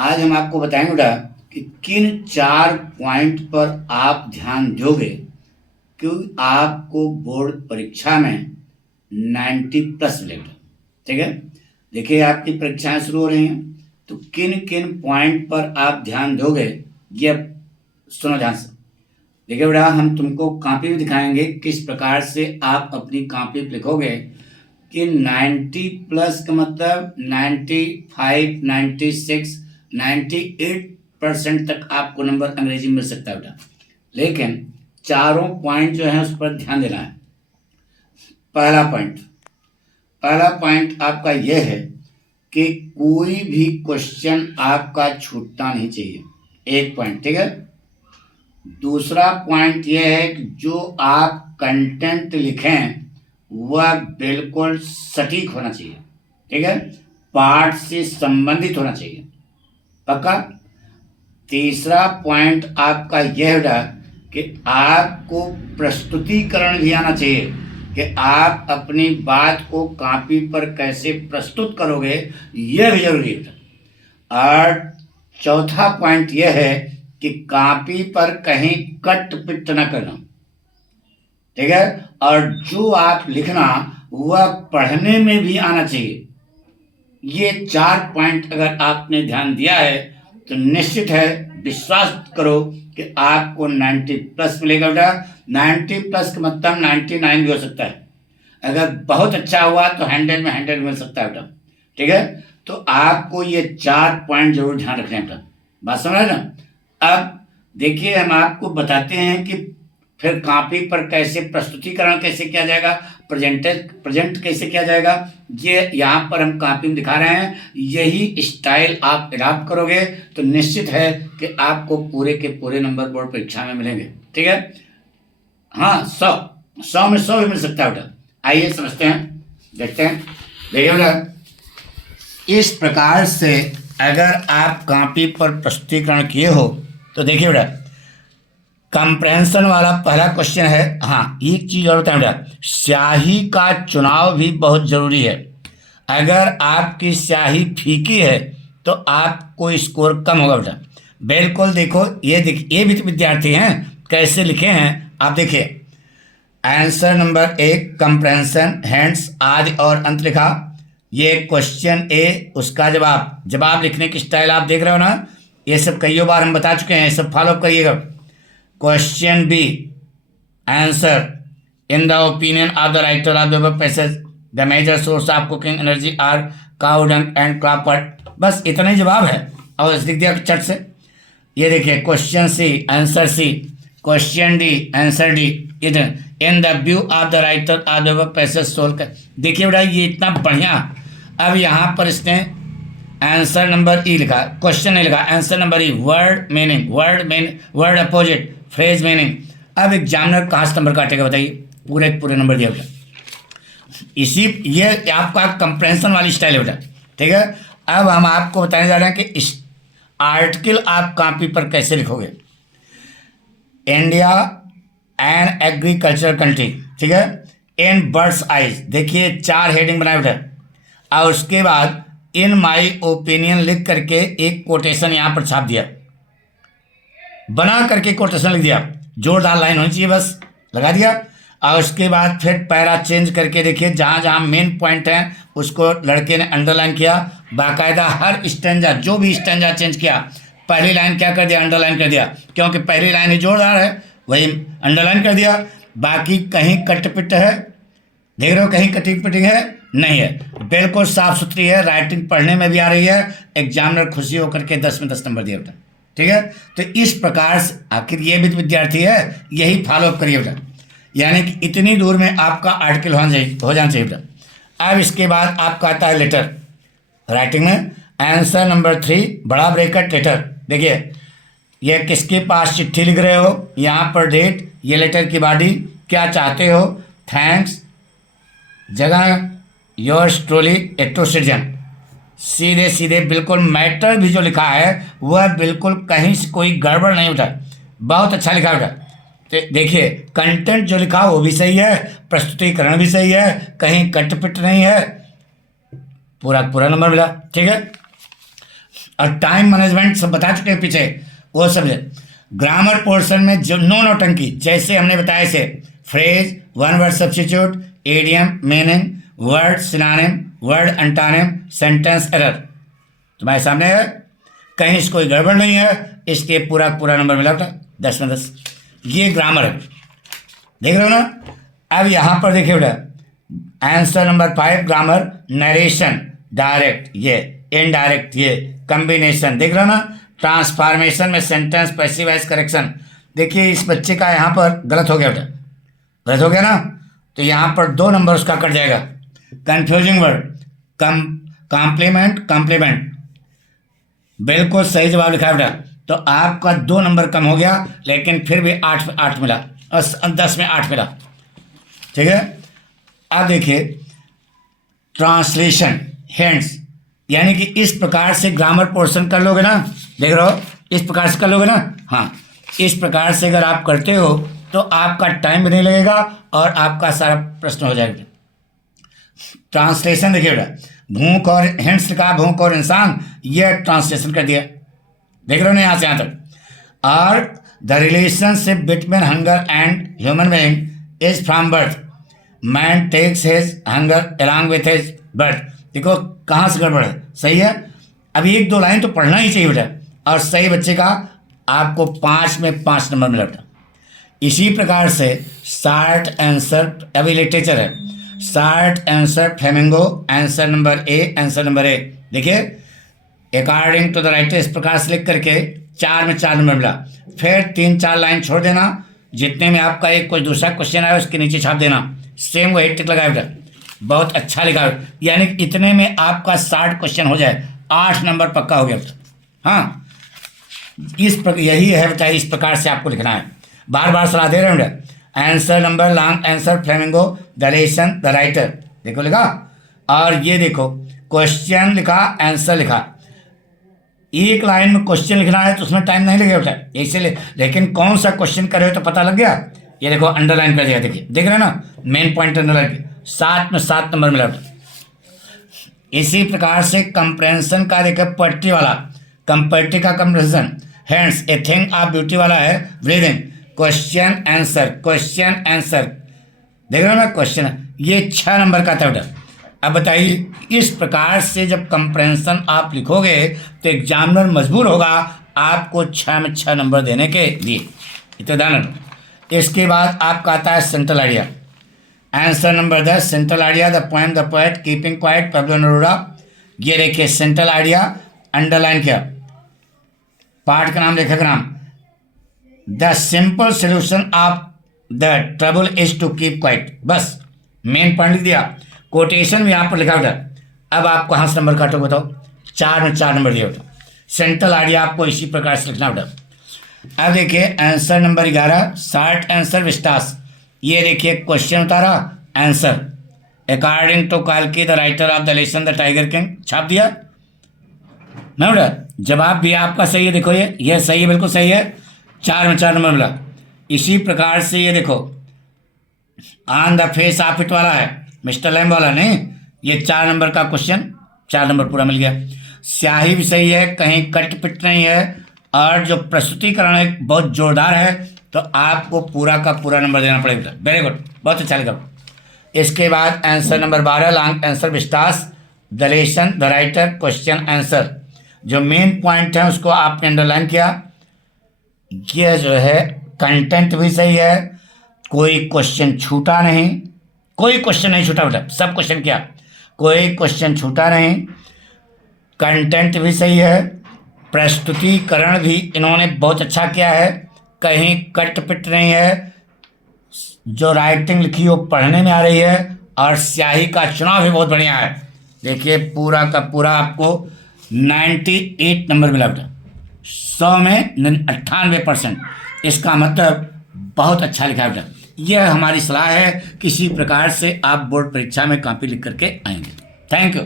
आज हम आपको बताएंगे बेटा कि किन 4 पॉइंट पर आप ध्यान दोगे कि आपको बोर्ड परीक्षा में 90 प्लस मिलेगा। ठीक है, देखिए आपकी परीक्षाएं शुरू हो रही हैं, तो किन किन पॉइंट पर आप ध्यान दोगे ये सुनो ध्यान से। देखिए बेटा, हम तुमको कॉपी भी दिखाएंगे किस प्रकार से आप अपनी कॉपी पे लिखोगे कि 90 प्लस का मतलब 95, 96, 98% तक आपको नंबर अंग्रेजी में मिल सकता है बेटा। लेकिन चारों पॉइंट जो है उस पर ध्यान देना है। पहला पॉइंट आपका यह है कि कोई भी क्वेश्चन आपका छूटना नहीं चाहिए, एक पॉइंट। ठीक है, दूसरा पॉइंट यह है कि जो आप कंटेंट लिखें वह बिल्कुल सटीक होना चाहिए। ठीक है, पाठ से संबंधित होना चाहिए, पक्का। तीसरा पॉइंट आपका यह है कि आपको प्रस्तुतिकरण भी आना चाहिए कि आप अपनी बात को कॉपी पर कैसे प्रस्तुत करोगे, यह भी जरूरी है। और चौथा पॉइंट यह है कि कॉपी पर कहीं कट पिट न करना। ठीक है, और जो आप लिखना वह पढ़ने में भी आना चाहिए। ये 4 पॉइंट अगर आपने ध्यान दिया है तो निश्चित है, विश्वास करो कि आपको 90 प्लस मिलेगा बेटा। 90 प्लस का मतलब 99 भी हो सकता है। अगर बहुत अच्छा हुआ तो 100 में 100 मिल सकता है बेटा। ठीक है, तो आपको ये 4 पॉइंट जरूर ध्यान रखना है बेटा। बात समझ ना। अब देखिए, हम आपको बताते हैं कि फिर कॉपी पर कैसे प्रस्तुतिकरण कैसे किया जाएगा, प्रेजेंट कैसे किया जाएगा। ये यहाँ पर हम कॉपी में दिखा रहे हैं। यही स्टाइल आप अडॉप्ट करोगे तो निश्चित है कि आपको पूरे के पूरे नंबर बोर्ड परीक्षा में मिलेंगे। ठीक है, हाँ, 100 में 100 भी मिल सकता है बेटा। आइए समझते हैं, देखते हैं। देखिए बेटा, इस प्रकार से अगर आप कॉपी पर प्रस्तुतिकरण किए हो तो देखिए बेटा, कंप्रेंशन वाला पहला क्वेश्चन है। हाँ, एक चीज और बताएं बेटा, स्याही का चुनाव भी बहुत जरूरी है। अगर आपकी स्याही फीकी है तो आपको स्कोर कम होगा बेटा। बिल्कुल देखो, ये भी तो विद्यार्थी हैं, कैसे लिखे हैं आप देखिए। आंसर नंबर 1 कंप्रेंशन, हैंड्स, आदि और अंत लिखा। ये क्वेश्चन ए, उसका जवाब लिखने की स्टाइल आप देख रहे हो ना। ये सब कई बार हम बता चुके हैं, ये सब फॉलो करिएगा। Question B, answer in the opinion of the writer of the above passage the major source of cooking energy are cow dung and crops. बस इतना ही जवाब है और लिख दिया चट से। ये देखिए, question C answer C, question D answer D. In the view of the writer of the above passage solve कर। देखिए बेटा, ये इतना बढ़िया। अब यहाँ पर इसने आंसर नंबर ई लिखा, क्वेश्चन नहीं लिखा, आंसर नंबर ई, word meaning, word opposite, phrase meaning. अब एग्जामिनर कहाँ से नंबर काटेगा बताइए, पूरे नंबर दिया बेटा। ये आपका कंप्रेंशन वाली स्टाइल है बेटा। ठीक है, अब हम आपको बताने जा रहे हैं कि इस आर्टिकल आप कॉपी पर कैसे लिखोगे। इंडिया एंड एग्रीकल्चर कंट्री, ठीक है, इन बर्ड्स आइज। देखिए 4 हेडिंग बनाए बेटा, और उसके बाद इन माई ओपिनियन लिख करके एक कोटेशन यहाँ पर छाप दिया, बना करके कोटेशन लिख दिया, जोरदार लाइन होनी चाहिए, बस लगा दिया। और उसके बाद फिर पैरा चेंज करके देखिए, जहाँ जहाँ मेन पॉइंट है उसको लड़के ने अंडरलाइन किया। बाकायदा हर स्टेंजा, जो भी स्टेंजा चेंज किया, पहली लाइन क्या कर दिया, अंडरलाइन कर दिया, क्योंकि पहली लाइन ही जोरदार है, वही अंडरलाइन कर दिया। बाकी कहीं कट पिट है, देख रहे हो, कहीं कटिंग पिटिंग है नहीं है, बिल्कुल साफ सुथरी है, राइटिंग पढ़ने में भी आ रही है। एग्जामिनर खुशी होकर के 10 में 10 नंबर दिया बेटा। ठीक है, तो इस प्रकार से आखिर ये भी तो विद्यार्थी है, यही फॉलो करिए बेटा। यानी कि इतनी दूर में आपका आर्टिकल हो जाना चाहिए बेटा। अब इसके बाद आपका आता है लेटर राइटिंग में। आंसर नंबर 3 बड़ा ब्रैकेट लेटर। देखिए, ये किसके पास चिट्ठी लिख रहे हो, यहाँ पर डेट, ये लेटर की बॉडी, क्या चाहते हो, थैंक्स, जगह योर्स ट्रूली एटो सिटीजन। सीधे सीधे बिल्कुल मैटर भी जो लिखा है वह बिल्कुल कहीं से कोई गड़बड़ नहीं उठा, बहुत अच्छा लिखा उठा। तो देखिए, कंटेंट जो लिखा वो भी सही है, प्रस्तुतिकरण भी सही है, कहीं कट पिट नहीं है, पूरा नंबर मिला। ठीक है, और टाइम मैनेजमेंट सब बता चुके हैं पीछे, वो सब है। ग्रामर पोर्शन में जो नो नौटंकी, जैसे हमने बताया से phrase, one word substitute, idiom, meaning, word synonym, word antonym, sentence error तुम्हारे सामने है, कहीं से कोई गड़बड़ नहीं है, इसलिए पूरा पूरा नंबर मिला बेटा 10 में 10। ये ग्रामर है, देख रहे हो ना। अब यहाँ पर देखिए बेटा answer number 5 grammar, narration, direct ये, इनडायरेक्ट ये, कम्बिनेशन, देख रहे हो ना। ट्रांसफॉर्मेशन में सेंटेंस, पैसिव वॉइस करेक्शन। देखिए इस बच्चे का यहाँ पर गलत हो गया बेटा, गलत हो गया ना, तो यहाँ पर 2 नंबर उसका कट जाएगा। कंफ्यूजिंग वर्ड, कॉम्प्लीमेंट, कॉम्प्लीमेंट, बिल्कुल सही जवाब लिखा है बेटा, तो आपका 2 नंबर कम हो गया, लेकिन फिर भी 8 मिला, 10 में 8 मिला, ठीक है। अब देखिए ट्रांसलेशन, हिंट्स, यानी कि इस प्रकार से ग्रामर पोर्शन कर लोगे ना, देख रहे हो, इस प्रकार से कर लोगे ना, हाँ, इस प्रकार से अगर आप करते हो तो आपका टाइम भी नहीं लगेगा और आपका सारा प्रश्न हो जाएगा। ट्रांसलेशन देखिए बेटा, भूख और हिंट्स लिखा, भूख और इंसान, ये ट्रांसलेशन कर दिया, देख रहे हो ना यहाँ से यहाँ तक। और the relationship between hunger and human being is from birth, man takes his hunger along with his birth. देखो कहाँ से गड़बड़ है, सही है। अभी 1-2 लाइन तो पढ़ना ही चाहिए बेटा, और सही बच्चे का आपको 5 में 5 नंबर मिला बेटा। इसी प्रकार से शार्ट आंसर, अभी लिटरेचर है, short answer flamingo, answer number A, answer number A, देखिए अकॉर्डिंग टू द राइटर, इस प्रकार से लिख करके 4 में 4 नंबर मिला। फिर 3-4 लाइन छोड़ देना, जितने में आपका एक कोई दूसरा क्वेश्चन आया उसके नीचे छाप देना, सेम वही टिक लगाए बेटा, बहुत अच्छा लिखा, यानी इतने में आपका 60 क्वेश्चन हो जाए, 8 नंबर पक्का हो गया बेटा। हाँ, यही है बेटा, इस प्रकार से आपको लिखना है, बार बार सलाह दे रहे हैं बेटा। Answer number, long answer, flamingo, the relation, the writer, देखो लिखा। और ये देखो क्वेश्चन लिखा, आंसर लिखा, एक लाइन में क्वेश्चन लिखना है तो उसमें टाइम नहीं लगेगा बेटा, इसलिए, लेकिन कौन सा क्वेश्चन करे हो तो पता लग गया। ये देखो अंडरलाइन कर दिया, देखिए, देख रहे हैं ना, मेन पॉइंट अंडरलाइन, 7 में 7 नंबर मिला बेटा। इसी प्रकार से कंप्रेंशन का देखिए, पोएट्री वाला, कंपेरेटिव का compression, hence a thing of beauty वाला है breathing, question answer, question answer, देख रहे हो ना क्वेश्चन, ये 6 नंबर का था बेटा। अब बताइए इस प्रकार से जब कंप्रेंशन आप लिखोगे तो एग्जामिनर मजबूर होगा आपको 6 में 6 नंबर देने के लिए, इतना ध्यान रखो। इसके बाद आपका आता है central idea, answer number 10 central idea, the poem the poet, keeping quiet, Pablo Neruda. ये देखिए सेंट्रल आइडिया, अंडरलाइन किया, पार्ट का नाम, लेखक का नाम, the simple solution of the trouble is to keep quiet, बस मेन पॉइंट लिख दिया। कोटेशन भी यहाँ पर लिखा बेटा। अब आप कहाँ से नंबर काटो बताओ, 4 में 4 नंबर दिया बेटा। सेंट्रल आइडिया आपको इसी प्रकार से लिखना बेटा। अब देखिए answer number 11 short answer Vistas, ये देखिए क्वेश्चन उतारा, आंसर अकॉर्डिंग टू काल्की the writer of the lesson the Tiger King, छाप दिया ना बेटा। जवाब भी आपका सही है, देखो ये सही है, बिल्कुल सही है, 4 में 4 नंबर मिला। इसी प्रकार से ये देखो on the face of it वाला है, मिस्टर लैम वाला नहीं, ये 4 नंबर का क्वेश्चन, 4 नंबर पूरा मिल गया। स्याही भी सही है, कहीं कट पिट नहीं है, और जो प्रस्तुतिकरण है बहुत जोरदार है, तो आपको पूरा का पूरा नंबर देना पड़ेगा। वेरी गुड, बहुत अच्छा लिखा। इसके बाद answer number 12 long answer Vistas, the lesson, the writer, question answer, जो मेन पॉइंट है उसको आपने अंडरलाइन किया। ये जो है कंटेंट भी सही है, कोई क्वेश्चन छूटा नहीं, कोई क्वेश्चन नहीं छूटा बेटा, सब क्वेश्चन किया, कोई क्वेश्चन छूटा नहीं। कंटेंट भी सही है, प्रस्तुतिकरण भी इन्होंने बहुत अच्छा किया है, कहीं कट पिट नहीं है, जो राइटिंग लिखी वो पढ़ने में आ रही है, और स्याही का चुनाव भी बहुत बढ़िया है। देखिए पूरा का पूरा आपको 98 नंबर मिला बेटा, 100 में 98%, इसका मतलब बहुत अच्छा लिखा है बेटा। यह हमारी सलाह है, किसी प्रकार से आप बोर्ड परीक्षा में कॉपी लिख करके आएंगे। Thank you.